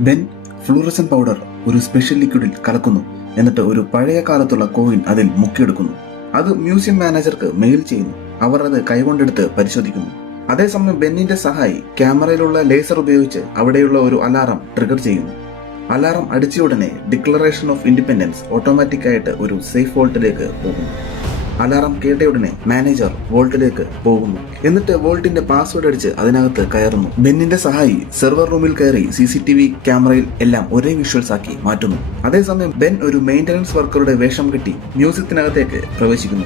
Ben fluorescent powder ഒരു special ലിക്വിഡിൽ കലക്കുന്നു. എന്നിട്ട് ഒരു പഴയ കാലത്തുള്ള കോയിൻ അതിൽ മുക്കിയെടുക്കുന്നു. അത് മ്യൂസിയം മാനേജർക്ക് മെയിൽ ചെയ്യുന്നു. അവർ അത് കൈകൊണ്ടെടുത്ത് പരിശോധിക്കുന്നു. അതേസമയം ബെന്നിന്റെ സഹായി ക്യാമറയിലുള്ള ലേസർ ഉപയോഗിച്ച് അവിടെയുള്ള ഒരു അലാറം ട്രിഗർ ചെയ്യുന്നു. അലാറം അടിച്ച ഉടനെ ഡിക്ലറേഷൻ ഓഫ് ഇൻഡിപെൻഡൻസ് ഓട്ടോമാറ്റിക് ആയിട്ട് ഒരു സേഫ് വോൾട്ടിലേക്ക് പോകുന്നു. അലാറം കേട്ടയുടനെ മാനേജർ വോൾട്ടിലേക്ക് പോകുന്നു. എന്നിട്ട് വോൾട്ടിന്റെ പാസ്വേഡ് അടിച്ച് അതിനകത്ത് കയറുന്നു. ബെന്നിന്റെ സഹായി സെർവർ റൂമിൽ കയറി CCTV ക്യാമറയിൽ എല്ലാം ഒരേ വിഷ്വൽസ് ആക്കി മാറ്റുന്നു. അതേസമയം ബെൻ ഒരു മെയിന്റനൻസ് വർക്കറുടെ വേഷം കെട്ടി മ്യൂസിയത്തിനകത്തേക്ക് പ്രവേശിക്കുന്നു.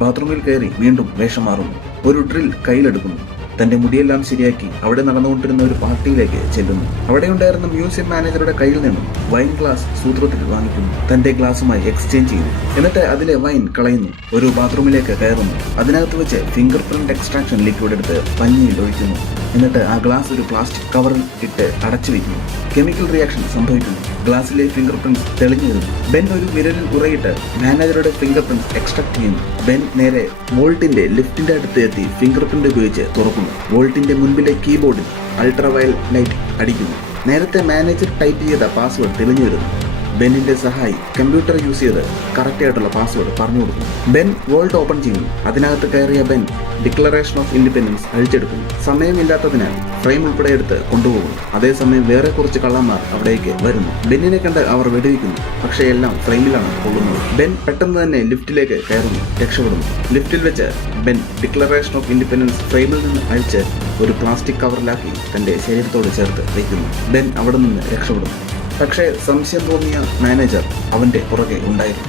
ബാത്റൂമിൽ കയറി വീണ്ടും വേഷം മാറുന്നു. ഒരു ഡ്രിൽ കയ്യിലെടുക്കുന്നു. തന്റെ മുടിയെല്ലാം ശരിയാക്കി അവിടെ നടന്നുകൊണ്ടിരുന്ന ഒരു പാർട്ടിയിലേക്ക് ചെല്ലുന്നു. അവിടെയുണ്ടായിരുന്ന മ്യൂസിയം മാനേജറുടെ കയ്യിൽ നിന്നും വൈൻ ഗ്ലാസ് സൂത്രത്തിൽ വാങ്ങിക്കുന്നു. തന്റെ ഗ്ലാസുമായി എക്സ്ചേഞ്ച് ചെയ്യുന്നു. എന്നിട്ട് അതിലെ വൈൻ കളയുന്നു. ഒരു ബാത്റൂമിലേക്ക് കയറുന്നു. അതിനകത്ത് വെച്ച് ഫിംഗർ പ്രിന്റ് എക്സ്ട്രാക്ഷൻ ലിക്വിഡ് എടുത്ത് പഞ്ഞിയിൽ ഒഴിക്കുന്നു. എന്നിട്ട് ആ ഗ്ലാസ് ഒരു പ്ലാസ്റ്റിക് കവറിൽ ഇട്ട് അടച്ചു വയ്ക്കുന്നു. കെമിക്കൽ റിയാക്ഷൻ സംഭവിക്കുന്നു. ഗ്ലാസിലെ ഫിംഗർ പ്രിന്റ്സ് തെളിഞ്ഞു വരുന്നു. ബെൻ ഒരു വിരലിൽ ഉറയിട്ട് മാനേജറുടെ ഫിംഗർ പ്രിന്റ്സ് എക്സ്ട്രാക്ട് ചെയ്യുന്നു. ബെൻ നേരെ വോൾട്ടിന്റെ ലിഫ്റ്റിന്റെ അടുത്ത് എത്തി ഫിംഗർ പ്രിന്റ് ഉപയോഗിച്ച് തുറക്കുന്നു. വോൾട്ടിന്റെ മുൻപിലെ കീബോർഡിൽ അൾട്രാവയലറ്റ് ലൈറ്റ് അടിക്കുന്നു. നേരത്തെ മാനേജർ ടൈപ്പ് ചെയ്ത പാസ്വേഡ് തെളിഞ്ഞു വരുന്നു. ബെന്നിന്റെ സഹായി കമ്പ്യൂട്ടർ യൂസ് ചെയ്ത് കറക്റ്റ് ആയിട്ടുള്ള പാസ്വേഡ് പറഞ്ഞു കൊടുക്കുന്നു. ബെൻ വോൾട്ട് ഓപ്പൺ ചെയ്യുന്നു. അതിനകത്ത് കയറിയ ബെൻ ഡിക്ലറേഷൻ ഓഫ് ഇൻഡിപെൻഡൻസ് അഴിച്ചെടുക്കുന്നു. സമയമില്ലാത്തതിനാൽ ഫ്രെയിം ഉൾപ്പെടെ എടുത്ത് കൊണ്ടുപോകുന്നു. അതേസമയം വേറെ കുറച്ച് കള്ളന്മാർ അവിടേക്ക് വരുന്നു. ബെന്നിനെ കണ്ട് അവർ വെടിവെക്കുന്നു. പക്ഷേ എല്ലാം ഫ്രെയിമിലാണ് കൊള്ളുന്നത്. ബെൻ പെട്ടെന്ന് തന്നെ ലിഫ്റ്റിലേക്ക് കയറുന്നു. രക്ഷപ്പെടുന്നു. ലിഫ്റ്റിൽ വെച്ച് ബെൻ ഡിക്ലറേഷൻ ഓഫ് ഇൻഡിപെൻഡൻസ് ഫ്രെയിമിൽ നിന്ന് അഴിച്ച് ഒരു പ്ലാസ്റ്റിക് കവറിലാക്കി തന്റെ ശരീരത്തോട് ചേർത്ത് വയ്ക്കുന്നു. ബെൻ അവിടെ നിന്ന് രക്ഷപ്പെടുന്നു. പക്ഷേ സംശയം തോന്നിയ മാനേജർ അവന്റെ പുറകെ ഉണ്ടായിരുന്നു.